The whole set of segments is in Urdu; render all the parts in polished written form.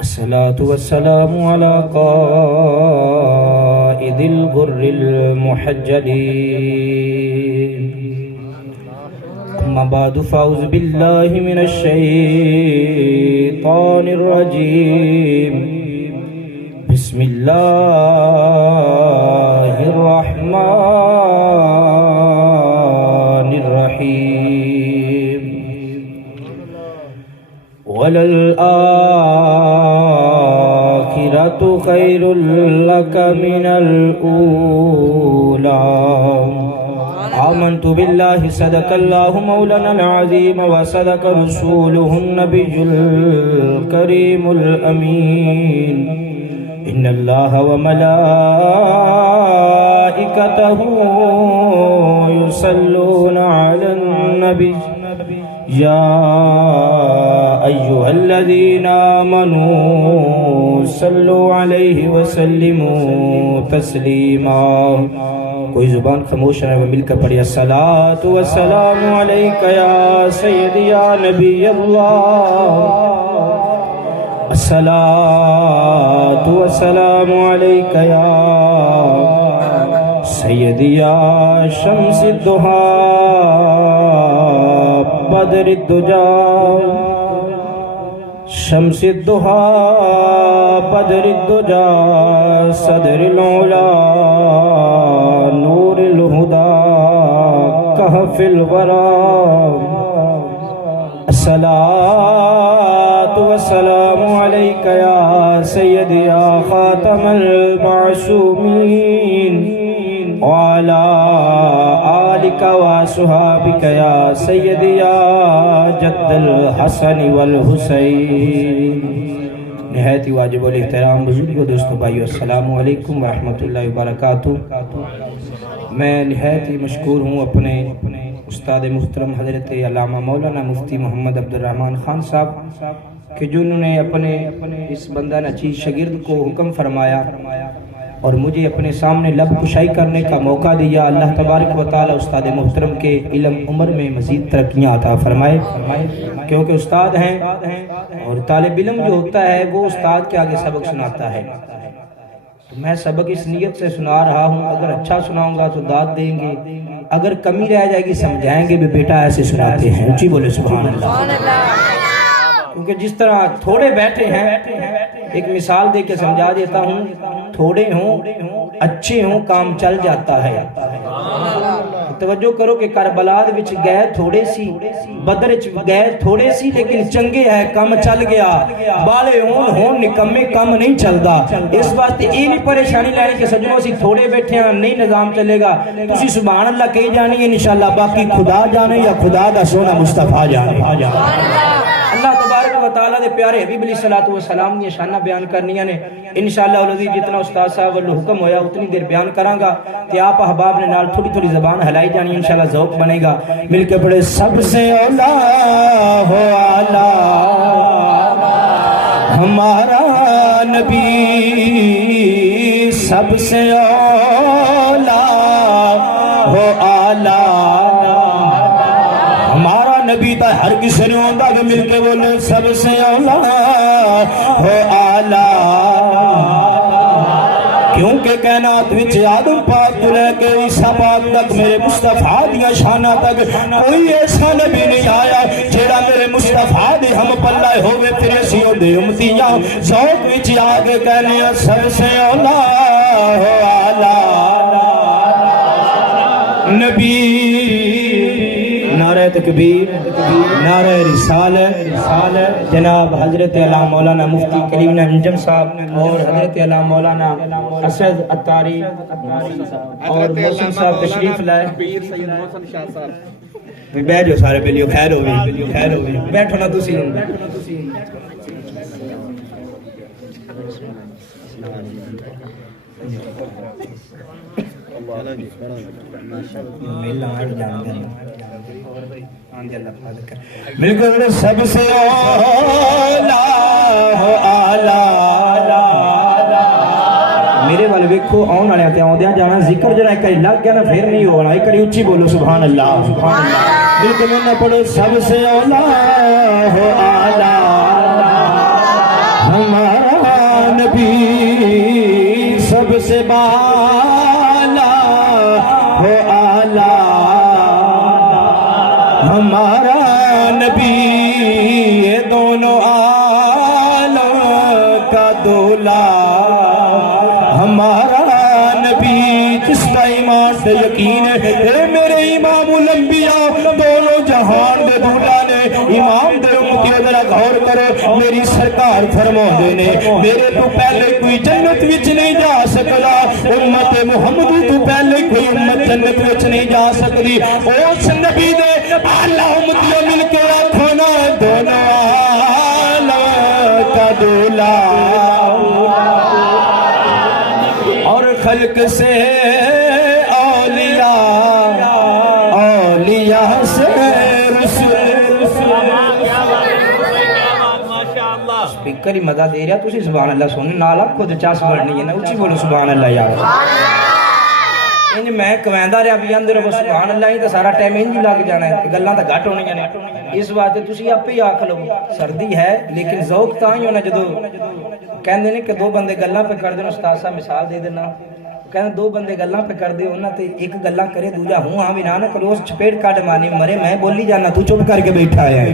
الصلاة والسلام على قائد الغر المحجلين أما بعد فأعوذ بالله من الشيطان الرجيم بسم الله الرحمن الرحيم وللآخرة خير لك من الأولى آمنت بالله صدق الله مولانا العظيم وصدق رسوله النبي الكريم الأمين إن الله وملائكته يصلون على النبي يا أيها الذين آمنوا صلوا عليه وسلموا تسلیما. کوئی زبان خاموش ہے وہ مل کر پڑھی الصلاۃ والسلام علیک یا سیدی یا نبی اللہ الصلاۃ والسلام علیک یا سیدی یا شمس الضحی بدر الدجا شمس الضحى بدر الدجا صدر العلا نور الهدى كهف الورى الصلاة والسلام عليك يا سيدي يا خاتم المعصومين وعلى آلك وصحابك يا سيدي يا جد الحسن والحسين. نہایت ہی واجب الاحترام بزرگوں دوستوں بھائیو السلام علیکم ورحمۃ اللہ وبرکاتہ. میں نہایت ہی مشکور ہوں اپنے استاد محترم حضرت علامہ مولانا مفتی محمد عبدالرحمن خان صاحب کہ جنہوں نے اپنے اس بندہ نچیز شاگرد کو حکم فرمایا اور مجھے اپنے سامنے لب کشائی کرنے کا موقع دیا. اللہ تبارک و تعالی استاد محترم کے علم عمر میں مزید ترقیاں عطا فرمائے کیونکہ استاد ہیں اور طالب علم جو ہوتا ہے وہ استاد کے آگے سبق سناتا ہے. میں سبق اس نیت سے سنا رہا ہوں اگر اچھا سناؤں گا تو داد دیں گے, اگر کمی رہ جائے گی سمجھائیں گے بھی بیٹا ایسے سناتے ہیں. اونچی بولے سبحان اللہ. کیونکہ جس طرح تھوڑے بیٹھے ہیں ایک مثال دے کے سمجھا دیتا ہوں, تھوڑے ہوں اچھے ہوں کام چل جاتا ہے. توجہ کرو کہ کربلا وچ گئے تھوڑے سی, بدر وچ گئے تھوڑے سی لیکن چنگے ہے کم چل گیا. بالے ہون نکمے کم نہیں چلدا. اس واسطے یہ نہیں پریشانی لینی کہ سجنوں سی تھوڑے بیٹھے ہیں نہیں نظام چلے گا. تسی سبحان اللہ کہی جانی ہے انشاءاللہ, باقی خدا جانے یا خدا دا سونا مصطفیٰ جانے. اللہ تبارک و تعالیٰ دے پیارے حبیب علیہ الصلوۃ والسلام نے شانہ بیان کرنیاں نے انشاءاللہ العزیز. جتنا استاد صاحب والو حکم ہویا اتنی دیر بیان کراں گا تے آپ احباب نے نال تھوڑی تھوڑی زبان ہلائی جانی انشاءاللہ ذوق بنے گا. مل کے پڑھے سب سے اولا ہو اعلیٰ ہمارا نبی, سب سے اولا ہو اعلیٰ ہمارا نبی. تا ہر کسی نے ہوندہ کہ مل کے بولے سب سے اولا ہو اعلیٰ, کیونکہ کائنات وچ آدم پاک تو لے کے عیسیٰ پاک تک میرے مصطفیٰ دیا شانہ تک کوئی ایسا نبی نہیں آیا جیڑا میرے مصطفیٰ دے ہم پلائے ہوئے تیرے سیوں دے امتیاں ذوق وچ آگے کہنے سب سے اولا ہو اعلیٰ نبی. نعرہ تکبیر, نعرہ رسالہ. جناب حضرت علامہ مولانا مفتی کریم نجم صاحب اور حضرت علامہ مولانا اسد اتاری اور محسن صاحب تشریف لائے. بیٹھ جو سارے پہلیو خیر ہوئی بیٹھو نا تسی. بالکل سب سے اولا ہو اعلیٰ. میرے والے ویکھو آن والے تے آوندیاں جانا ذکر جڑا ایک لگ گیا نا پھر نہیں ہونا. ایک کری اچھی بولو سبحان اللہ. بالکل میں نہ پڑھو سب سے اولا ہو اعلیٰ سب سے بالا ہو آلہ ہمارا نبی، یہ دونوں عالم کا دولا ہمارا نبی، جس کا ایمان سے یقین ہے اے میرے امام الانبیاء دونوں جہان دے دولا نے۔ امام دے امتی ذرا غور کرو، میری سرکار فرماندے نے میرے تو پہلے کوئی جنت وچ نہیں جا سکدا، امت محمد تو پہلے کوئی امت جنت وچ نہیں جا سکدی۔ اس نبی دے اعلی امتیوں مل کے آکھو نا دونوں عالم کا دولا، اور خلق سے اولیاء، اولیاء سے رسول۔ سپیکر ہی مدہ دے رہا، تسی سبحان اللہ سننے نالا خود چاس بڑھنی ہے نا، اچھی بولو سبحان اللہ یار۔ انج میں کویندہ رہا بھی اندر وہ سبحان اللہ ہی تو سارا ٹائم انج لگ جانا ہے، گلاں تا گھٹ ہونی ہیں۔ اس بات تسی آپ ہی آکھ لو، سردی ہے لیکن ذوق تاں ہی ہونا جدو کہندے نے کہ دو بندے گلاں پہ کر دینا، استاد صاحب مثال دے دینا، کہندے دو بندے گلاں پہ کر دے ہونا تے ایک گلاں کرے دوجا ہوں ہاں بھی نہ کرو، اس چپیٹ کاٹ مانی مرے میں بولی جانا تو چپ کر کے بیٹھا ہے۔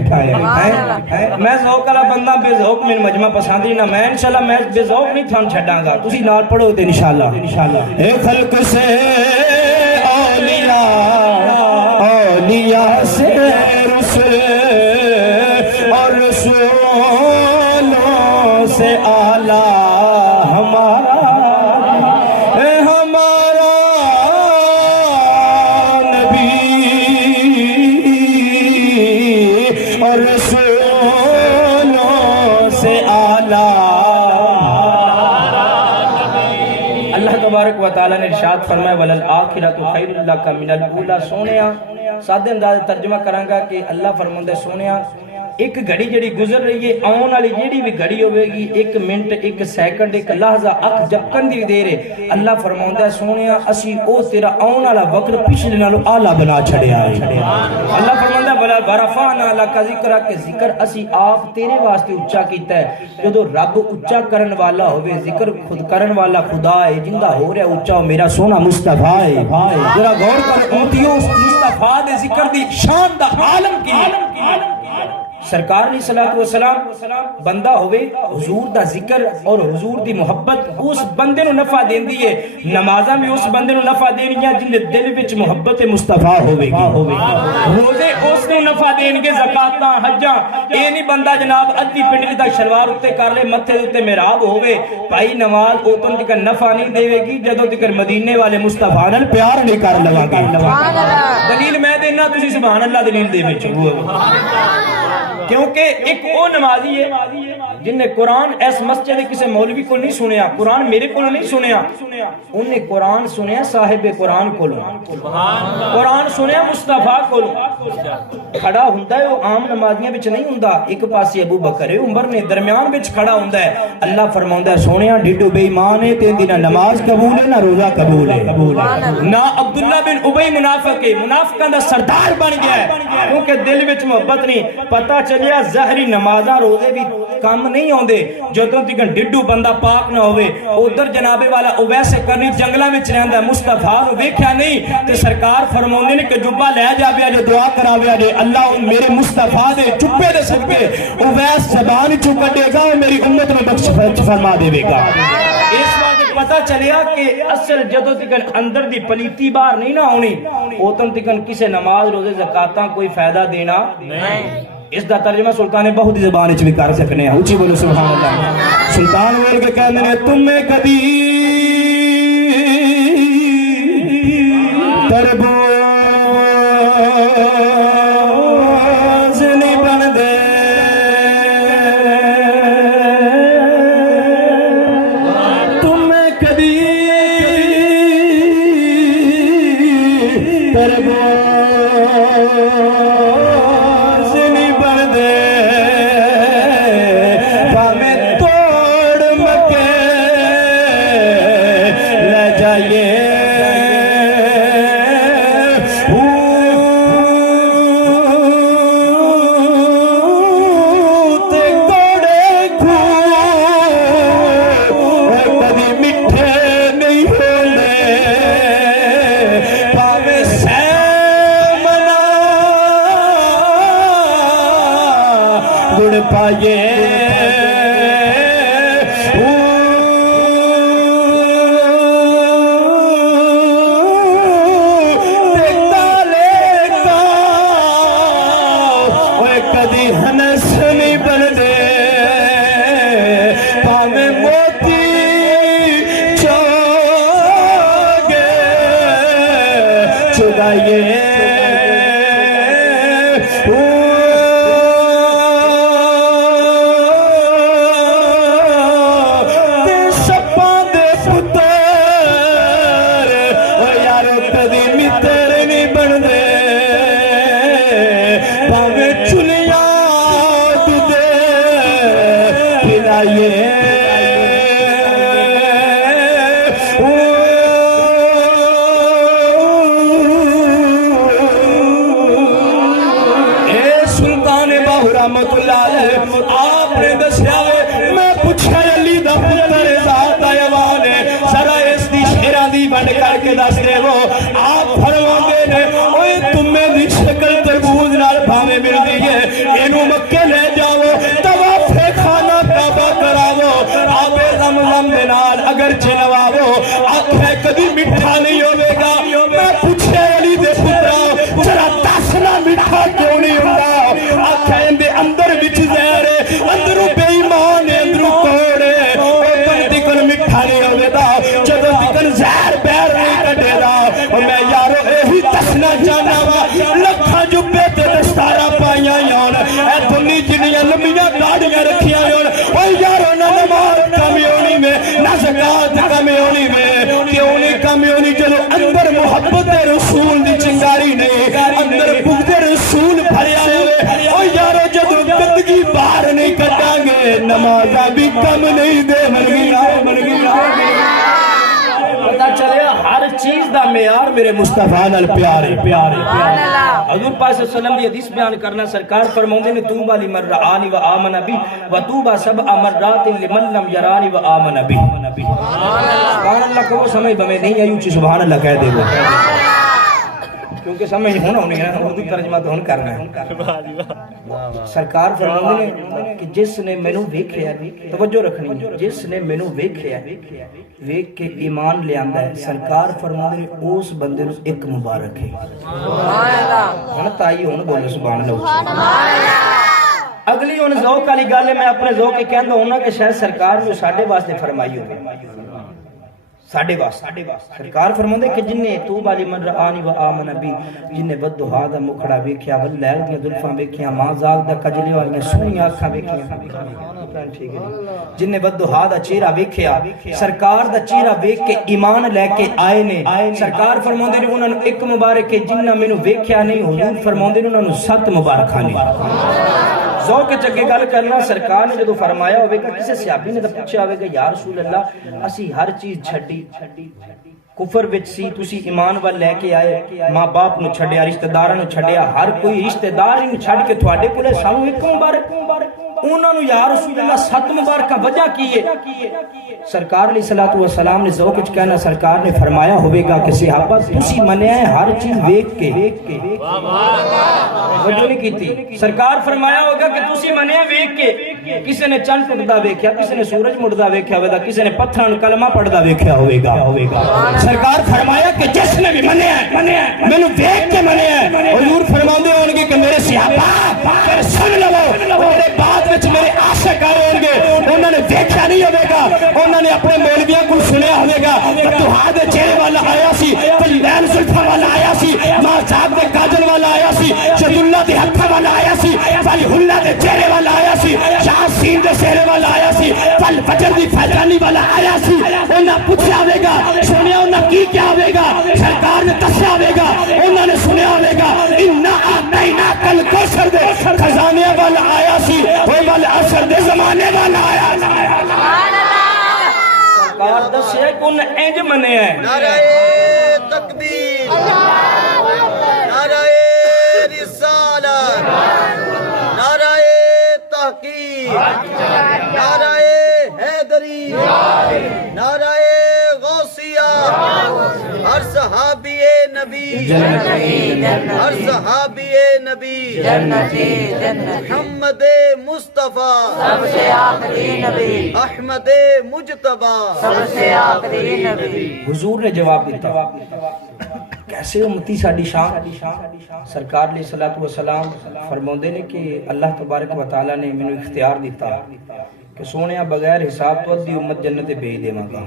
میں ذوق والا بندہ، بے ذوق میں مجمع پسند نہ، میں انشاءاللہ میں بے ذوق نہیں تھان چھڈاں گا، تسی نال پڑھو تے انشاءاللہ۔ اے خلق سے اولیاء، اولیاء سے رسول، اور رسولوں سے اعلیٰ ہمارا نبی، اور رسولوں سے اعلیٰ۔ اللہ تبارک و تعالیٰ نے ارشاد فرمایا وَلَلْآخِرَةُ خَيْرٌ لَكَ مِنَ الْأُولَىٰ۔ سونیا سادے انداز ترجمہ کروں گا کہ اللہ فرماتا ہے سونیا ایک گھڑی جڑی گزر رہی ہے، آن والی جڑی بھی گھڑی ہوئے گی، ایک منٹ، ایک سیکنڈ، ایک لحظہ، اکھ جھپکن دی دیر ہے، اللہ فرماتا ہے سونیا اسی او تیرا آن والا وقت پچھلے نالوں اعلیٰ بنا چھڑیا ہے۔ اللہ فرماتا ہے وَرَفَعْنَا لَكَ ذِكْرَكَ کہ ذکر اسی آپ تیرے واسطے اچھا کیتا ہے۔ جدو رب اچھا کرن والا ہوئے، ذکر خود کرن والا خدا ہے، جندہ ہو رہا اچھا میرا سونا مصطفیٰ ہے۔ ذرا غور کر امتیوں مصطفیٰ دے ذکر دی شان دا عالم کی سرکار علیہ السلام بندہ ہوئے حضور دا ذکر اور حضور دی محبت اس بندے نو نفع دین دی ہے، نمازہ میں اس بندے نو نفع دین گیا جن دل وچ محبت مصطفیٰ ہوئے گی، روزے اس نو نفع دین گے، زکاتاں حجاں اے نہیں بندہ جناب ادھی پنڈلی دا شلوار اتے کر لے متھے اتے محراب ہوئے بھائی نماز اوتن تک نفع نہیں دے گی جدوں تک مدینے والے مصطفیٰ نال پیار نہیں کر لگا گے۔ دلیل میں دینا تسی سبحان اللہ دلیل دے وچ کیونکہ ایک او نمازی ہے جن نے قرآن اس مسجد کسی مولوی کو نہیں سنیا، قرآن میرے کو نہیں سنیا، انہیں قرآن سنیا صاحب قرآن کو، قرآن سنیا مصطفیٰ کو کھڑا ہوندہ ہے، وہ عام نمازیاں بچ نہیں ہوندہ، ایک پاسی ابو بکر ہے عمر نے درمیان بچ کھڑا ہوندہ ہے۔ اللہ فرماؤندہ ہے سونیا ڈیڈو بے ایمان ہے تین دینا نماز قبول ہے نہ روزہ قبول ہے، نہ عبداللہ بن ابی منافق ہے، منافقان دا سردار بن گیا ہے کیونکہ دل بچ محبت نہیں، پتہ چلیا ظاہری نمازاں روزے بھی کام نہیں ہوندے جدوں تک ڈڈو بندہ پاک نہ ہوئے۔ ادھر جنابے والا اویسے کرنی جنگلہ میں چرہندہ مصطفیٰ نو ویکھیا نہیں تے سرکار فرماوندے نے کہ جبہ لے جا بیا جو دعا کرا بیا دے اللہ میرے مصطفیٰ دے چپے دے سکتے اویس زبان چکا دے گا میری امت میں بخش فرما دے گا۔ اس بات پتہ چلیا کہ اصل جدوں تک اندر دی پلیتی باہر نہیں نہ ہونی اوتن تک کسے نماز روزے زکاتاں کوئی فائدہ دینا نہیں۔ اس دا ترجمہ سلطان بہت زبان وچ بھی کر سکنے ہیں، اونچی بولو سبحان اللہ۔ سلطان بول کے کہندے نے تمہیں کبھی تربوز نہیں بن دے، تمہیں کبھی تربوز نہیں بن دے، پامیں توڑ مکے آپ نے دسیا میں پوچھا علی دا پتر ذات ایوان ذرا اس دی شیراں دی بن کر کے دس دے وہ آپ فرماندے نے اوے تمیں دی شکل تربوز نال بھاویں ملدی ہے اینو مکے لے جاؤ طواف خانہ کعبہ کراؤ آب زمزم دے نال اگر چنواؤ آنکھیں کبھی میٹھا نہیں ہوے گا میں پوچھا علی دے پترا ذرا دس نہ میٹھا کیوں نہیں ہوندا آنکھیں دے اندر وچ زہر اندروں بے ایمان اندروں کوڑے اوپر تکن مٹھا نہیں ہوے دا جدوں تکن زہر بیر نہیں کڈے دا اور میں یارو یہی دسنا چاہنا وا لکھاں جبے تے دستاراں پائیاں ہون اے دنی جنیاں لمبیاں داڑیاں رکھیاں ہون او یارو نہ نماز کمی ہونی میں نہ زکات کمی ہونی میں کیوں نہیں کمی ہونی چلو اندر محبت رسول دی چنگاری نہیں اندر بغض رسول بھریا ہوئے او یارو جدوں گندگی باہر نہیں کٹاں گے نمازاں بھی کم نہیں دے ملگیاں پتہ چلے ہر چیز دا معیار میرے مصطفیٰ نال پیارے حضور پاک صلی اللہ علیہ وسلم دی حدیث بیان کرنا سرکار فرماؤندے نے طوبیٰ لمن رآنی و آمن بی و طوبیٰ سبع مرات لمن لم یرانی و آمن بی سبحان اللہ کو سمجھ بمیں نہیں آئی اچھی سبحان اللہ کہہ دے گا کیونکہ سمجھ ہونا ہونی ہے اردو ترجمہ تو ہون کرنا ہے سرکار فرماندے نے کہ جس نے مینوں ویکھیا توجہ رکھنی جس نے مینوں ویکھیا ویکھ کے ایمان لے آندا ہے سرکار فرماندے نے اس بندے نو ایک مبارک ہے سبحان اللہ ہن تائی ہن بولے سبحان اللہ اگلی ہن ذوق والی گل ہے میں اپنے ذوق کے کہندا ہوں کہ شاید سرکار نے ساڈے واسطے فرمائی ہوگی ساڑھے واسطے سرکار فرماندے کہ جن نے طوبیٰ لمن رآنی و آمن بی جن نے بددہا دا مکھڑا ویکھیا واللیل دیاں زلفاں ویکھیاں ماں زاغ دا کجلے والیاں سونیاں اکھاں ویکھیاں جن نے بددہا دا چہرہ ویکھیا سرکار دا چہرہ ویکھ کے ایمان لے کے آئے نے سرکار فرماندے نے انہاں نوں ایک مبارک ہے جنہاں مینوں ویکھیا نہیں حضور فرماندے نے انہاں نوں 7 مبارکاں نے ذوق کے چگے گل کرنا سرکار نے جدو فرمایا ہوئے گا کسے صحابی نے تو پوچھا ہوئے گا یا رسول اللہ اسی ہر چیز چھڈی کفر وچ سی تسی ایمان وال لے کے آئے ماں باپ نو چھڈیا رشتہ داراں نو چھڈیا ہر کوئی رشتہ دار نو چھڈ کے تواڈے کولے سانوں ایک مبارک انہاں نو یا رسول اللہ 7 مبارکاں وجہ کی ہے سرکار علیہ الصلوۃ والسلام نے ذوق وچ کہنا سرکار نے فرمایا ہوئے گا کہ صحابہ تسی منیا ہے ہر چیز ویکھ کے وجہ نہیں کیتی سرکار فرمایا ہوگا کہ تسی منیا ویکھ کے کسی نے چند ٹکدا ویکھیا کسی نے سورج مڑدا ویکھیا ہوئے گا کسی نے پتھراں نوں کلمہ پڑھدا ویکھیا ہوئے گا سرکار فرمایا کہ جس نے بھی منیا ہے مینوں دیکھ کے منیا ہے حضور فرماندے ہون گے کہ میرے صحابہ پھر سن لو میرے بعد وچ میرے عاشق آئے ہون گے انہوں نے دیکھا نہیں ہوئے گا انہوں نے اپنے مولویاں کو سنیا ہوئے گا فتوحا دے چہرے والا آیا سی لیل زلفاں والا آیا سی ماں صاحب دے کاجل والا آیا سی شد اللہ دے ہتھاں والا آیا سی ولی اللہ دے چہرے والا آیا سی شاہ سین دے چہرے والا آیا سی فل فجر دی فیضانی والا آیا سی انہاں پوچھا ہوئے گا سنیا انہاں کی کیا ہوئے گا سرکار نے دسیا ہوئے گا انہوں نے سنیا ہوئے گا انا اعطینا کل کوثر دے خزانے والا آیا سی وہ والا اثر دے زمانے والا آیا سبحان اللہ سرکار دسے کن انج منے ہے نعرہ تکبیر نعرہ رسالت نعرہ تحقیق نعرہ حیدری نعرہ غوثیہ ہر صحابی نبی ہر صحابی نبی جنتی جنتی محمد مصطفیٰ سب سے آخری نبی احمد مجتبیٰ سب سے آخری نبی حضور نے جواب دیتا کیسے امتی ساڈی شان سرکار علیہ الصلوۃ والسلام فرماندے نے کہ اللہ تبارک و تعالی نے مینوں اختیار دیتا کہ سونیا بغیر حساب تو ادھی امت جنت بھیج دیواں گا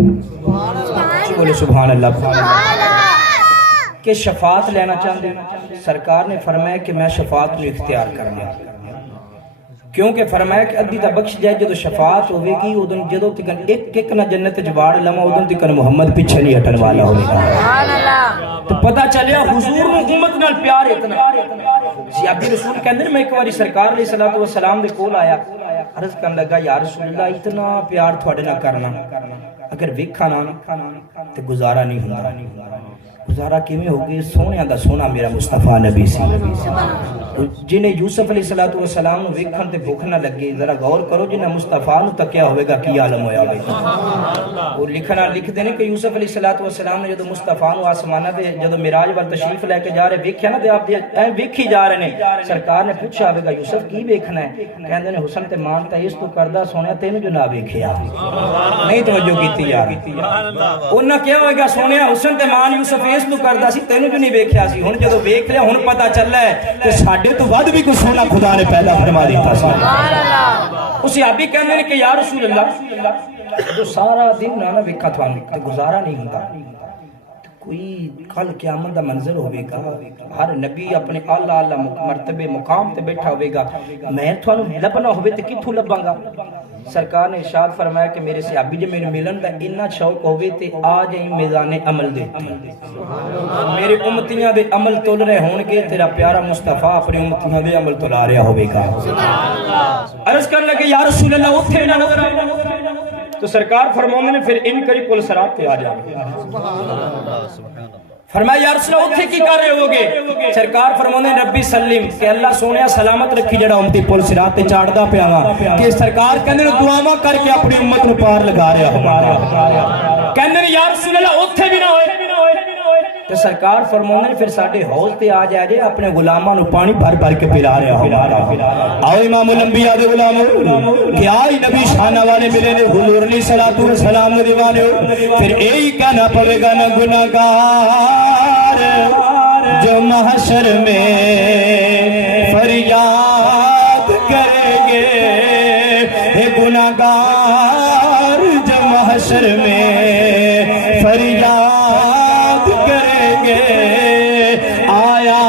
بولے سبحان اللہ کہ شفاعت لینا چاہتے سرکار نے فرمایا کہ میں شفاعت میں اختیار کر لیا کیونکہ فرمایا کہ ادھی تا بخش جائے جدو شفاعت ہوئے گی ادن جدو تکن ایک نہ جنت جواڑ لما ادن تکن محمد پیچھے نہیں ہٹن والا ہوئے گا تو پتہ چلیا حضور میں امت نال پیار اتنا زیادی رسول کہندے میں ایک باری سرکار علیہ الصلوۃ والسلام دے کول آیا عرض کرنے لگا یا رسول اللہ اتنا پیار تھوڑے نہ کرنا اگر ویکھا نہ تے گزارا نہیں ہوندا گزارا کیویں ہوگی سونیا دا سونا میرا مصطفیٰ نبی سی جنہیں یوسف علیہ الصلوۃ والسلام نو ویکھن تے بھوک نہ لگے ذرا غور کرو جنہیں مصطفیٰ نو تکیا ہوئے گا کی عالم ہویا ہوئے گا وہ لکھنا لکھ دینے کہ یوسف علیہ الصلوۃ والسلام نے جدو مصطفیٰ نو آسمانہ تے جدو معراج وال تشریف لے کے جا رہے ویکھیا نا تے آپ اے ویکھی جا رہے نے سرکار نے پوچھا ہوئے گا یوسف کی ویکھنا ہے کہندے نے حسن تے مان تے اس تو کردا سونیا تینوں جو نہ ویکھیا نہیں توجہ کیتی یار انہاں کیا ہوئے گا سونیا حسن تے مان یوسف اس تو کردا سی تینوں جو نہیں ویکھیا سی ہن جدو ویکھ لیا ہن پتہ چلا ہے کہ ساڈے تو ود بھی کوئی سونا خدا نے پہلا فرما دیتا سی اس صحابی کہندے نے کہ یا رسول اللہ جو سارا دن نہ ویکھا تھانوں تے گزارا نہیں ہوندا کوئی کل قیامت دا منظر ہوئے گا ہر نبی اپنے اعلی مرتبے مقام تے بیٹھا ہوئے گا میں تھانوں لبنا ہوئے تے کتھوں لباں گا سرکار نے ارشاد فرمایا کہ میرے صحابی جو میرے ملن دا اتنا شوق ہوئے تے آ جائیں میدان عمل دیتے میرے امتیاں دے عمل تول رہے ہون گے تیرا پیارا مصطفیٰ اپنے امتیاں دے عمل تولا رہا ہوئے گا عرض کرنے لگے یا رسول اللہ اتھے نہ نظر آئے تو سرکار فرمانے نے پھر ان کری پل سرات پہ آ جائیں فرمایا یا رسول اللہ اتھے کی کر رہے ہوگے سرکار فرمانے ربی سلیم کہ اللہ سونیا سلامت رکھی جڑا امتی پل سرات تے چاڑدا پیا وا کہ سرکار کہندے نے دعاواں کر کے اپنی امت نو پار لگا رہا ہوا کہندے نے یا رسول اللہ اتھے بھی نہ ہوئے تو سرکار فرمانے پھر ساڈے حوض تے آ جائے اپنے غلاماں نو پانی بھر بھر کے پلا رہا ہوا آؤ امام الانبیاء دے غلامو کیا ہی نبی شانہ والے ملے نے حضور علیہ الصلوۃ والسلام دے دیوانے پھر یہی کہنا پڑے گا نہ گناہگار جو محشر میں فریاد کریں گے گناہگار جو محشر میں فریاد کریں گے آیا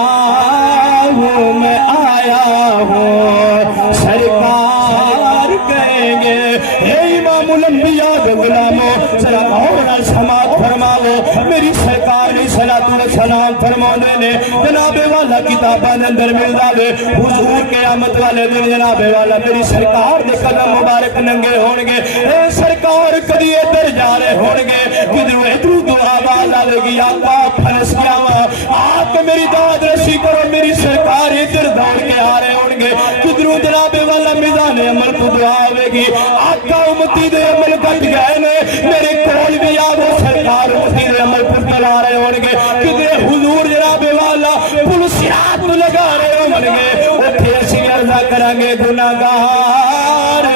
ہوں میں آیا ہوں سرکار کہیں گے اے امام الانبیاء کے غلاموں ذرا غور سماعت فرماؤ میری سرکار علیہ الصلوۃ والسلام فرمانے نے جناب والا کتاباں اندر مل جاوے حضور قیامت والے دن جناب والا میری سرکار دے قدم مبارک ننگے ہون گے اے سرکار کدی ادھر جا رہے ہون گے کدھر ادھر دعا والا لگی آقا پھنس گیا وا آپ میری داد رسی کرو میری سرکار ادھر دوڑ کے آ رہے ہون گے کدھر جناب والا میدان عمل کو دعا آوے گی آقا امتی دے عمل کٹ گئے نے میرے کول بھی آگو سرکار امتی دے عمل پر چلا رہے ہون گے کدھر حضور جناب والا پل صراط لگا رہے ہون گے اتھے اسی عرضہ کریں گے گناہگار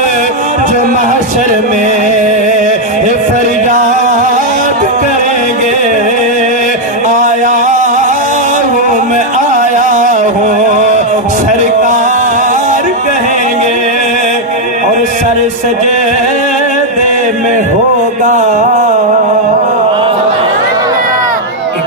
جو محشر میں فریاد کریں گے آیا ہوں میں آیا ہوں سرکار کہیں گے اور سر سجدے میں ہوگا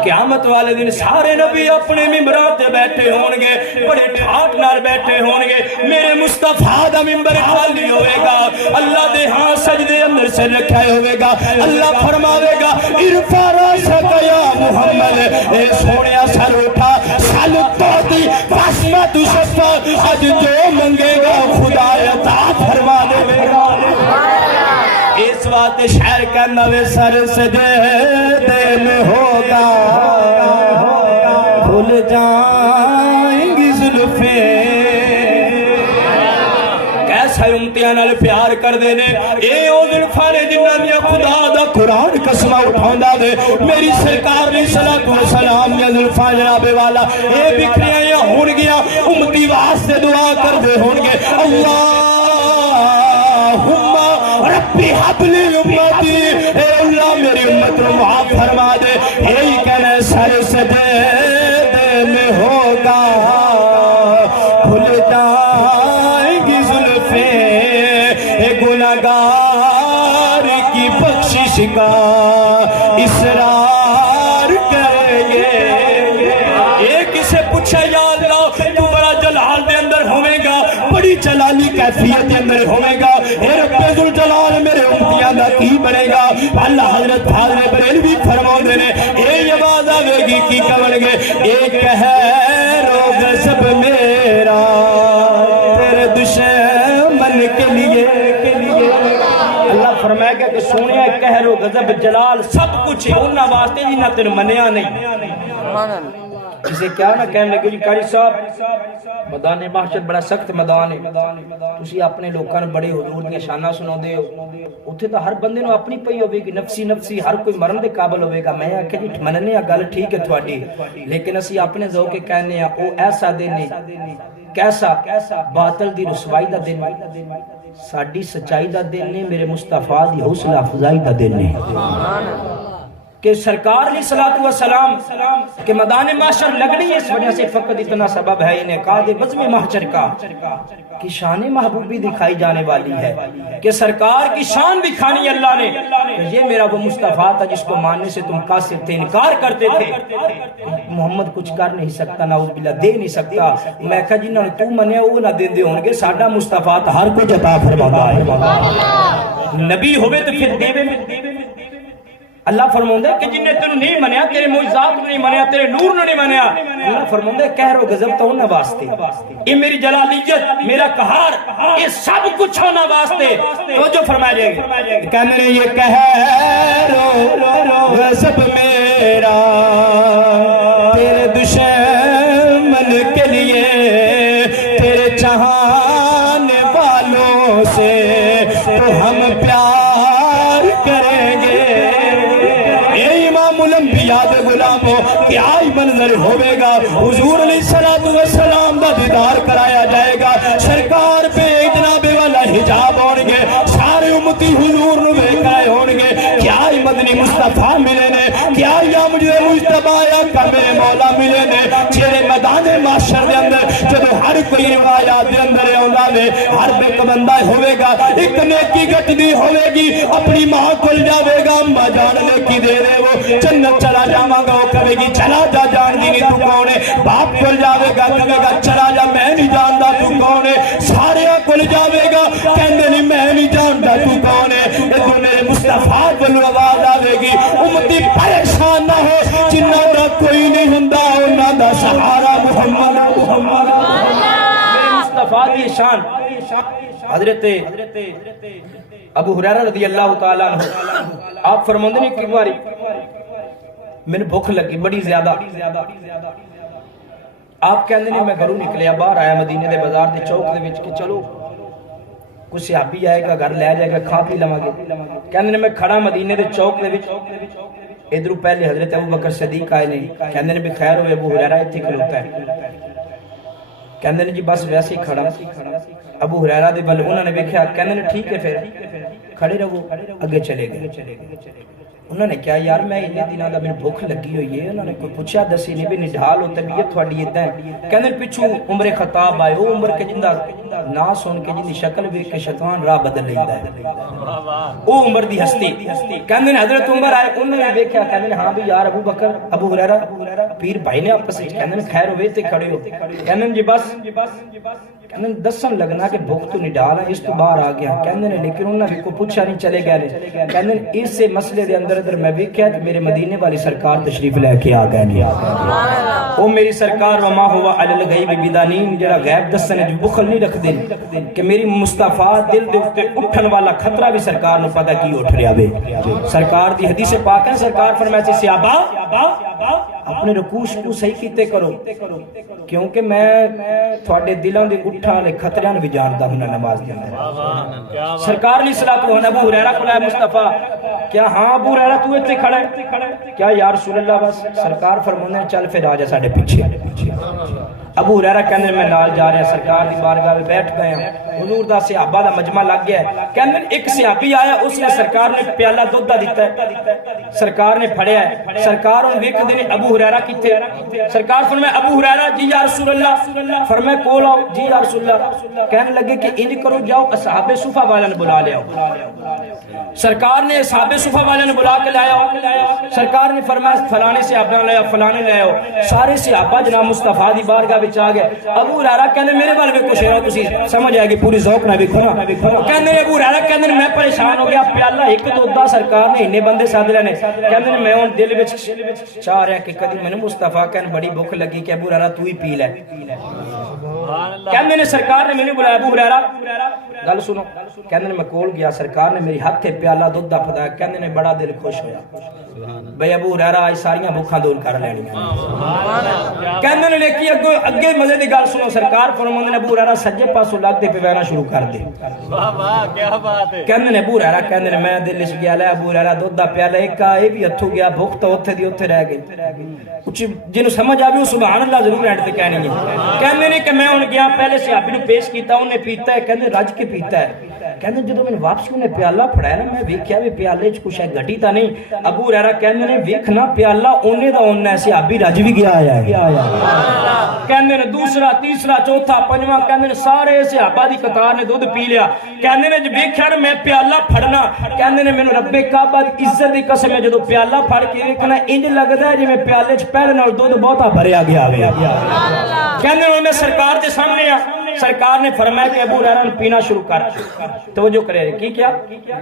قیامت والے دن سارے نبی اپنے ممبرات تے بیٹھے ہون گے بڑے ٹھاٹ نال بیٹھے ہون گے میرے مصطفیٰ دا ممبر خالی ہوئے گا اللہ دے ہاں سجدے اندر سے رکھا ہوئے گا اللہ فرماوے گا ارفع راسک یا محمد اے سونیا سر اٹھا سل تو دی پاسمہ تو شفا آج جو منگے گا خدا عطا فرما دے گا اس بات شہر کا نوے سر سجدے میں ہوگا کھل جائیں گی زلفیں کیسا امتیاں نال پیار کر پیارے نے اے او زلفاں نے جنہاں دیا خدا دا قرآن قسمہ اٹھاوندا دے میری سرکار علیہ الصلوۃ والسلام دیا زلفاں جناب والا اے بکھریاں یا ہون گیا امتی واسطے دعا کر دے ہون گے اللہم ربی حب لی امتی اے اللہ میری امت رو معاف فرما دے یہی کہنا سر سجدے میں ہوگا کھل جائیں گی زلفیں اے گناہگار کی بخشش کا اصرار کریں گے ایک اسے پوچھا یا اللہ تو بڑا جلال دے اندر ہوئے گا بڑی جلالی کیفیت دے اندر ہوئے گا اے رب ذوالجلال میرے امتیاں دا کی بنے گا اللہ حضرت حاضر بریلوی فرماؤ دے نے اے آواز آوے گی کی کون گے اے قہر و غضب میرا تیرے دشمن کے لیے اللہ فرمائے گا کہ سونے قہر و غضب جلال سب کچھ ہے انہاں واسطے جنہاں تین منیا نہیں اسے کیا نہ کہنے لگے جی قاری صاحب میدان محشر بڑا سخت میدان ہے تسی اپنے لوکاں نوں بڑے حضور دی شاناں سناؤندے ہو اوتھے تو ہر بندے نوں اپنی پئی ہوے گی نفسی نفسی ہر کوئی مرن دے قابل ہوے گا میں آکھیا جی مننے گل ٹھیک ہے تہاڈی لیکن اسی اپنے ذوق کے کہنے او ایسا دن ہے کیسا باطل دی رسوائی دا دن ساڈی سچائی دا دن ہے میرے مصطفیٰ دی حوصلہ افزائی دا دن ہے کہ سرکار علیہ السلام کہ میدان محشر لگنی ہے اس وجہ سے فقط اتنا سبب ہے انہیں کہا کہ بزم محشر کا کہ شان محبوبی دکھائی جانے والی ہے کہ سرکار کی شان دکھانی اللہ نے کہ یہ میرا وہ مصطفیٰ تھا جس کو ماننے سے تم قاصر تھے انکار کرتے تھے محمد کچھ کر نہیں سکتا نعوذ باللہ دے نہیں سکتا میں کہا جنہوں نے تو منیا وہ نہ دین دے ہونگے ساڈا مصطفیٰ ہر کو عطا فرماتا ہے نبی ہوئے تو پھر دیوے میں اللہ فرماؤں ہے کہ جن نے تنوں نہیں منیا تیرے معجزات نہیں منیا تیرے نور نہیں منیا اللہ فرماؤں ہے قہر و غضب تو ہونا واسطے یہ میری جلالیت میرا قہار یہ سب کچھ ہونا واسطے تو جو فرمایا جائے گا کہنے نے یہ قہر و غضب میرا تیرے دشمن کے لیے تیرے چاہنے والوں سے تو ہم پیار کریں گے یاد غلاموں کیا ہی منظر ہوئے گا حضور علیہ السلام دا دیدار کرایا جائے گا سرکار پہ جناب والا حجاب ہونگے سارے امتی حضور نو دیکھ آئے ہونگے کیا ہی مدنی مصطفیٰ ملے نے کیا ہی مجھے مجتبہ یا میرے مولا ملے نے چیرے میدان محشر دے اندر جب ہر کوئی روایات دے اندر اولا دے ہر بک بندہ ہوئے گا ایک نیکی گٹ دی ہوئے گی اپنی ماں کل جاوے گا اماں جان نیکی دے دے وہ جنت چلا جاواں گا وہ کہے گی چلا جا جان گی نہیں تو کون ہے باپ کل جاوے گا کہے گا چلا جا میں نہیں جاندا تو کون ہے سارے کل جاوے گا کہندے نہیں میں نہیں جاندا تو کون ہے اے تو میرے مصطفیٰ بلو آواز آوے گی امتی پریشان نہ ہو جنہاں دا کوئی نہیں ہوندا انہاں دا سہارا محمد میرے مصطفیٰ کی شان حضرت ابو ہریرہ رضی اللہ تعالیٰ عنہ آپ فرماندے نے کہ باری میں نے بھوک لگی بڑی زیادہ آپ کہندے نے میں گھروں نکلیا باہر آیا مدینے دے بازار دے چوک دے وچ کہ چلو کچھ صحابی آئے گا گھر لے جائے گا کھا پی لواں گے کہندے نے میں کھڑا مدینے دے چوک دے وچ ادھروں پہلے حضرت ابوبکر صدیق آئے نے کہندے نے بھی خیر ہوئے ابو ہریرہ ایتھے کھلوتا ہے کہندے نے جی بس ویسے ہی کھڑا ابو ہریرہ دے بل انہوں نے دیکھا کہندے نے ٹھیک ہے پھر کھڑے رہو اگے چلے گئے انہوں نے کیا یار میں انہیں دنوں دا میں بھوک لگی ہوئی ہے انہوں نے کوئی پوچھا دسی نہیں بھی نڈھال ہو طبیعت تھوڑی ادھا ہے کہنے پچھو عمر خطاب آئے وہ عمر کے جندہ نا سن کے جندی شکل بھی کہ شیطان راہ بدل لیندہ ہے وہ عمر دی ہستی کہنے حضرت عمر آئے انہوں نے دیکھا کہنے ہاں بھی یار ابو بکر ابو ہریرہ پیر بھائی نے آپس کہنے خیر ہوئے تھے کھڑے ہو کہنے جی بس کہنے دسن لگنا کہ بھوک تو نڈال ہے اس تو باہر آ گیا کہنے لیکن انہوں نے کوئی پوچھا نہیں چلے گئے کہنے اس سے مسئلے دے اندر میں بھی کہتے میرے مدینے والی سرکار تشریف لے کے آ گئے او میری سرکار وما ہوا علی الغیب بدانین جڑا غیب دسنے جو بخل نہیں رکھ دے کہ میری مصطفیٰ دل دے اتے اٹھن والا خطرہ بھی سرکار نے پتہ کی اٹھ رہا بے سرکار دی حدیث پاک ہے سرکار فرمائے سے صحابہ اپنے رکوع کو صحیح کیتے کرو کیونکہ میں تھوڑے دلوں دے اٹھا لے خطریاں بھی جانتا ہوں نماز دے اندر سرکار علیہ الصلوۃ والسلام ابو ہریرہ کو لائے مصطفیٰ کیا ہاں ابو ہریرہ تو اتنے کھڑا ہے کیا یا رسول اللہ بس سرکار فرمانے چل پھر آجا ساڑھے پیچھے ابو ہریرہ کہنے میں نال جا رہے ہیں سرکار دی بارگاہ میں بیٹھ گئے ہیں حضور دا صحابہ دا مجمع لگ گیا ہے کہنے ایک صحابی آیا اس نے سرکار نے پیالہ دودھ دا دیتا ہے سرکار نے پھڑیا ہے سرکار ان ویک دینے ابو ہریرہ کی تھے سرکار فرمائے ابو ہریرہ جی یا رسول اللہ فرمائے کول آؤ جی یا رسول اللہ کہنے لگے کہ انج کرو جاؤ اصحاب صفہ والا نے بلا لے آؤ سرکار نے اصحاب صفہ والے نے بلا کے لایا سرکار نے فرمایا فلانے صحابہ لے آؤ فلانے لے آؤ سارے صحابہ جناب مصطفیٰ دی بارگاہ وچ آ گئے ابو ہریرہ کہنے میرے بال ویکھو شیرو تسی سمجھ آئے گی پوری ذوق نہ ویکھو نا کہنے ابو ہریرہ کہنے میں پریشان ہو گیا پیالہ ایک دودھ سرکار نے انہیں بندے ساتھ لینے کہنے میں ان دل وچ چاہ رہا کہ کدی میں نے مصطفیٰ کہنے بڑی بھوک لگی کہ ابو ہریرہ تو ہی پی لے کہنے نے سرکار نے میں نے بلایا ابو ہریرہ گل سنو کہنے میں کول گیا سرکار نے میری ہاتھ پیالہ دودھ دا پتایا کہنے نے بڑا دل خوش ہویا بھئی ابو ہریرہ آج ساریاں بھوکاں دور کر لینی کہنے نے لیکی اگے مزے دی گل سنو سرکار فرماندے نے ابو ہریرہ سجے پاسوں لگ دے پہ وینا شروع کر دے کہنے نے ابو ہریرہ کہنے نے میں دل اس گیا لے ابو ہریرہ دودھ دا پیالہ ایک کا اے بھی ہتھو گیا بھوک تو اوتھے دی اوتھے رہ گئی کچھ جنہوں سمجھ آ بھی وہ سبحان اللہ ضرور اینڈ تے کہنی ہے کہنے نے کہ میں ان گیا پہلے صحابی نے پیش کیتا انہیں پیتا ہے کہنے رج کے پیتا ہے کہنے جدو میں نے واپسی انہیں پیالہ پڑھایا نا میں ویکھیا بھی پیالے چ کچھ ہے گھٹی تا نہیں ابو ہریرہ کہنے نے ویکھنا پیالہ اونے دا اونا ہے صحابی رج بھی گیا آیا ہے کہنے نے دوسرا تیسرا چوتھا پنجواں کہنے نے سارے صحابہ دی قطار نے دودھ پی لیا کہنے نے جب ویکھیا نا میں پیالہ پھڑنا کہنے نے میں رب کعبہ دی عزت دی قسم ہے جدو پیالہ پھڑ کے ویکھنا انج لگدا ہے جی میں پیالے چ پہلے نال دودھ بہتا بھریا گیا کہنے نے سرکار دے سامنے آ سرکار نے فرمایا کہ ابو ہریرہ پینا شروع کر توجہ کرے کی کیا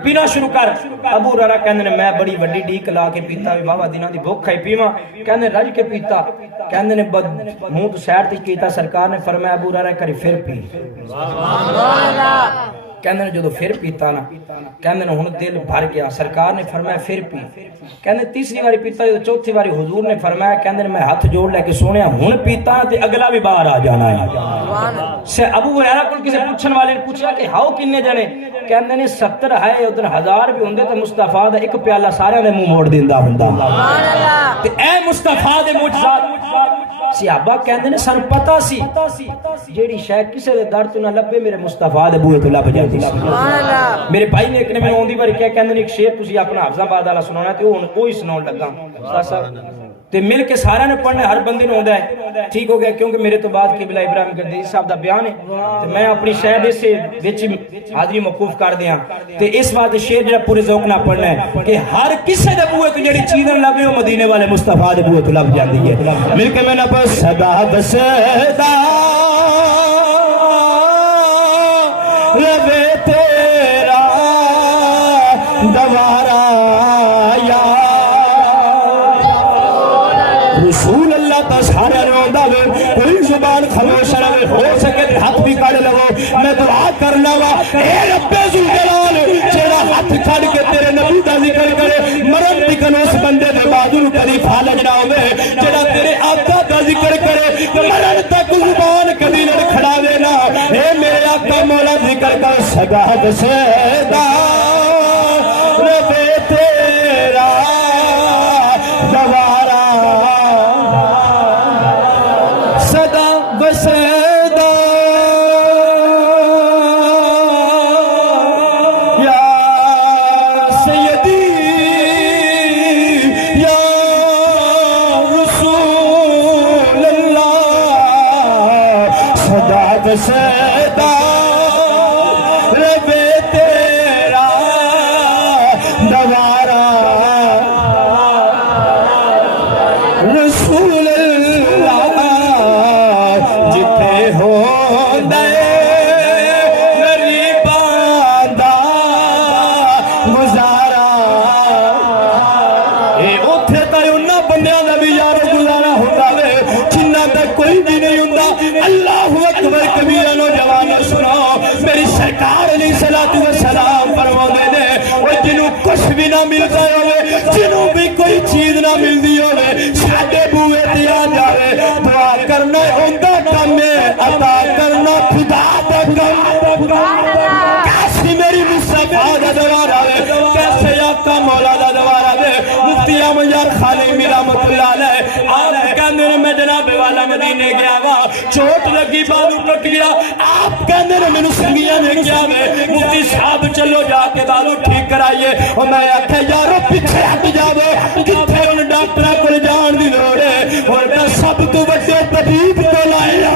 پینا شروع کر ابو ہریرہ کہنے نے میں بڑی وڈی ڈیک لا کے پیتا بھی بابا دیناں دی بھوک کھائی پیواں کہنے رج کے پیتا کہنے نے منہ تو سیر تے کیتا سرکار نے فرمایا ابو ہریرہ کری پھر پی کہنے نے جدو پھر پیتا نا کہنے نے ہن دل بھر گیا سرکار نے فرمایا پھر پی کہنے تیسری باری پیتا جو چوتھی باری حضور نے فرمایا کہنے نے میں ہاتھ جوڑ لے کے سونے ہن پیتا تے اگلا بھی باہر آ جانا ہے سے ابو ہریرہ کو کسی پوچھن والے نے پوچھا کہ ہاؤ کنے جنے کہنے نے 70 ہے ادھر 1000 بھی ہوندے تے مصطفیٰ دا ایک پیالہ سارے دے منہ موڑ دیندا ہوندا سبحان اللہ تے اے مصطفیٰ دے معجزات صحابہ کہندے نے سن پتہ سی جیڑی شے کسے دے در تو نہ لبے میرے مصطفیٰ دے بوئے تو لب جاندی سبحان اللہ میرے بھائی نے ایک نے میں اوندی بار کیا کہندے نے ایک شعر تسی اپنا حافظ آباد والا سنانا تے اوہی سناون لگا تے مل کے سارے نے پڑھنا ہر بندے نوں ہوندا ہے ٹھیک ہو گیا کیونکہ میرے تو بعد قبلہ ابراہیم گردیسی صاحب دا بیان ہے تے میں اپنی شاید اس سے وچ حاضری موقوف کر دیاں تے اس بات شعر جڑا پورے ذوق نال پڑھنا ہے کہ ہر کسے دے بوئے تو جڑی چیز لبے او مدینے والے مصطفیٰ دے بوئے تو لب جاندی ہے مل کے میں نہ بس صدا بسدا ربے تیرا دوارا یا رسول اللہ تا سارا روندا وے کوئی زبان خاموش رہے ہو سکے تے ہاتھ بھی کڑ لو میں دعا کرنا وا اے رب ذوالجلال جڑا ہاتھ کھڑ کے تیرے نبی دا ذکر کرے مرن تکن اس بندے دے بازو کدی فالج نہ ہوے جڑا تیرے آقا دا ذکر کرے مرن تک زبان کدی نہ کھڑاوے نا اے میرے آقا مولا ذکر کر سدا بسدا ربے تیرا دوارا صدا بسدا یا سیدی یا رسول اللہ صدا بسدا ربے تیرا دوارا رسول اللہ جتے ہو دے غریباں دا گزارا اے اوتھے تے انہاں بندیاں دا بھی یار گزارا ہوندا وے جنوں کچھ بھی نہ ملتا ہوئے جنوں بھی کوئی چیز نہ ملتی ہوئے ساڈے بوئے تے آ جاوے دعا کرنا اوندا کم ہے عطا کرنا خدا دا کم کیسی میری مصطفیٰ دا دوارا دے کیسے آقا مولا دا دوارا دے مفتی احمد یار خالمی رحمت اللہ علیہ آپ کہندے نے میں جناب والا مدینے گیا وا چوٹ لگی بالو کٹ گیا آپ کہندے نے مینوں سنگیاں نے کیا وے مفتی صاحب چلو جا کے بالو ٹھیک کرائیے اور میں آکھیا یارو پیچھے ہٹ جاوے کتھے ان ڈاکٹراں کول جان دی لوڑ ہے اور میں سب تو وڈے طبیب کول آیا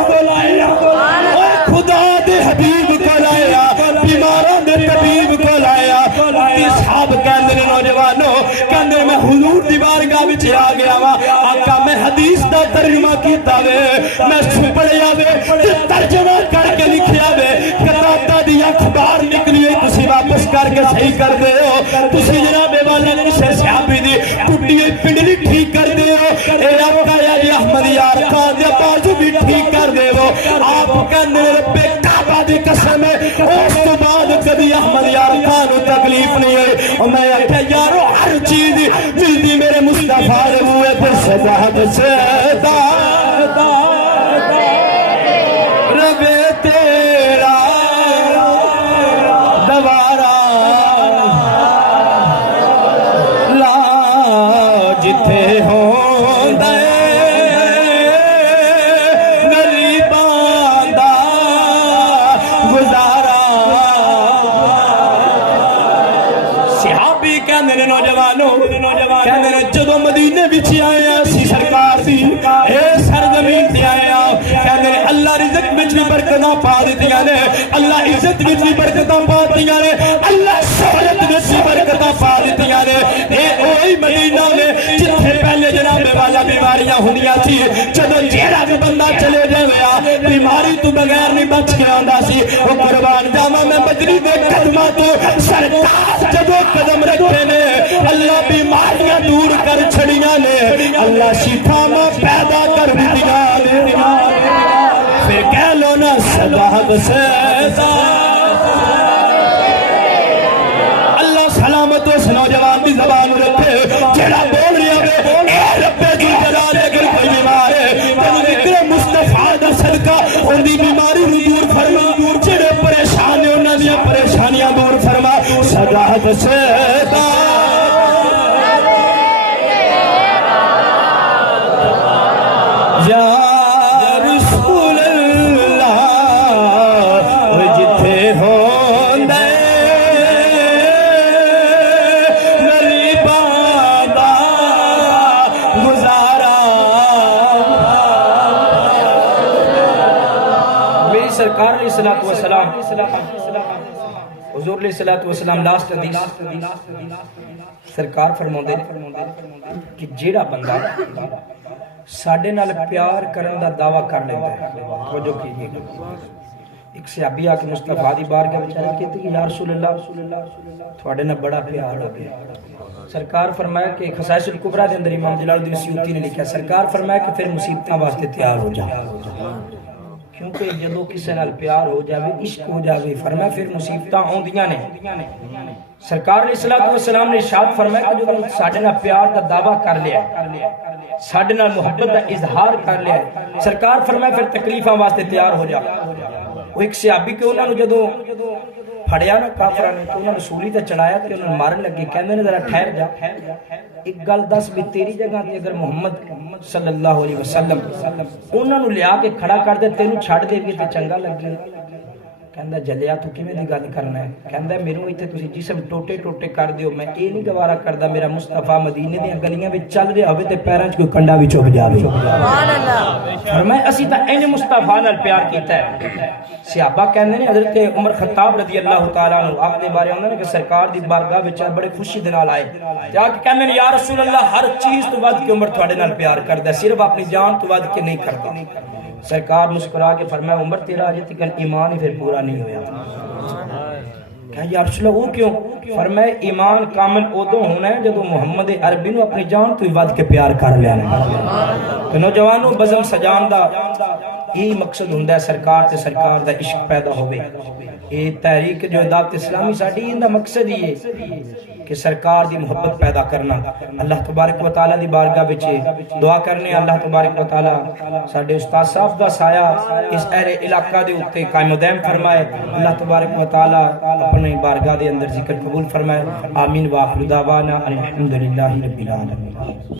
خدا دے حبیب کول آیا بیماراں دے طبیب کول آیا مفتی صاحب کہندے نے نوجوانو کہندے میں حضور دی بارگاہ وچ آ گیا وا آقا میں حدیث دا ترجمہ کیتا وے میں پڑھیا وے ترجمہ کر کے لکھیا وے کتاباں دی اخبار نکلی ہے تسی واپس کر کے صحیح کر دے ہو تسی جناب والا کسے صحابی دی ٹوٹی پنڈلی ٹھیک کر دے ہو اے آقا یا احمد یار خان دے بازو بھی ٹھیک کر دے ہو آپ کہندے رب کعبہ دی قسم ہے اس تو بعد کبھی احمد یار خان کو تکلیف نہیں ہوئی اور میں آکھیا یارو ہر چیز ملتی میرے مصطفیٰ دے ہوئے تے سجاد سے رب تیرا دوارا لا جتھے ہوندا غریباں دا گزارا صحابی کہندے نے نوجوانوں کہندے نے جدوں مدینے وچ آئے اسی سرکار دی اے سرزمین تے آئے کہندے نے اللہ رزق وچ بھی برکتاں پا دتیاں نے اللہ عزت وچ بھی برکتاں پا دتیاں نے اللہ شہرت وچ بھی برکتاں پا دتیاں نے اے اوہی مدینہ نے جتھے پہلے جناب والا بیماریاں ہوندیاں سی جدوں جیڑا بھی بندہ چلے جاوے بیماری تو بغیر نہیں بچ کے آندا سی او قربان جاواں میں بدری دے قدماں تو سرکار جدوں قدم رکھے نے اللہ بیماریاں دور کر چھڑیاں نے اللہ شفاواں پیدا کر دتیاں نے پھر کہہ لو نا صداق سے اللہ سلامت اس نوجوان دی زبان رکھے جڑا بول رہا ہے اے رب دی جلال اگر کوئی بیمار ہے تینوں ذکر مصطفیٰ دا صدقہ ان دی بیماری نوں دور فرما جڑے پریشان نے انہاں دی پریشانیاں دور فرما صداق سے یا رسول اللہ جتھے ہوندے غریباں دا گزارا میری سرکار علیہ الصلوۃ والسلام حضور علیہ الصلوۃ والسلام لاسٹ حدیث سرکار فرماندے کہ جیڑا بندہ ساڈے نال پیار کرن دا دعویٰ کر لیندا ہے توجہ کیجیے گا ایک صحابی آ کے مصطفیٰ دی بارگاہ وچ آیا کہتے کہ یا رسول اللہ تھوڑے نال بڑا پیار ہو گیا سرکار فرمایا کہ خصائص الکبریٰ دے اندر امام جلال الدین سیوطی نے لکھا سرکار فرمایا کہ پھر مصیبتاں واسطے تیار ہو جا کیونکہ جدوں کسے نال پیار ہو جاوے عشق ہو جاوے فرمایا پھر مصیبتاں اوندیاں نے سرکار علیہ الصلوۃ والسلام نے ارشاد فرمایا کہ جو ساڈے نال پیار دا دعویٰ کر لیا ساڈے نال محبت دا اظہار کر لیا سرکار فرمایا پھر تکلیفاں واسطے تیار ہو جا وہ ایک صحابی کہ انہاں نوں جدوں پھڑیا نا کافراں نے تو انہاں نے سولی تے چڑھایا تے انہاں مارن لگے کہندے نے ذرا ٹھہر جا ایک گل دس بھی تیری جگہ تے اگر محمد صلی اللہ علیہ وسلم انہاں نوں لیا کے کھڑا کر دے تینوں چھڈ دے تے چنگا لگے کہندا جلیا تو کیویں دی گل کرنا ہے کہندا میروں ایتھے تسی جسم ٹوٹے ٹوٹے کر دیو میں اے نہیں گوارا کردا میرا مصطفیٰ مدینے دی گلیاں وچ چل رہا ہوے تے پیراں وچ کوئی کنڈا وچ چپ جاوے سبحان اللہ فرمایا اسی تاں انج مصطفیٰ نال پیار کیتا ہے صحابہ کہندے نے حضرت عمر خطاب رضی اللہ تعالی عنہ آپ دے بارے ہوندا نے کہ سرکار دی بارگاہ وچ بڑے خوشی دے نال آئے جا کے کہندے نے یا رسول اللہ ہر چیز تو ود کے عمر تواڈے نال پیار کردا ہے صرف اپنی جان تو ود کے نہیں کردا سرکار مسکرا کے فرمایا عمر تیرا اجے تک ایمان ہی پھر پورا نہیں ہویا کہا یا رسول اللہ وہ کیوں فرمایا ایمان کامل ادوں ہونا ہے جدوں محمد عربی نو اپنی جان تو ود کے پیار کر لینا تو نوجوانوں بزم سجان دا یہی مقصد ہوندا ہے سرکار تے سرکار دا عشق پیدا ہوے اے تحریک جو دعوت اسلامی ساڈی ان دا مقصد ہی ہے کہ سرکار دی محبت پیدا کرنا. اللہ تبارک و تعالیٰ دی بارگاہ وچ دعا کرنے اللہ تبارک و تعالیٰ ساڈے استاد صاحب دا سایہ اس اہل علاقہ دے اوتے قائم و دائم فرمائے. اللہ تبارک و تعالیٰ اپنی بارگاہ دے اندر ذکر قبول فرمائے. آمین. وآخر دعوانا الحمدللہ رب العالمین.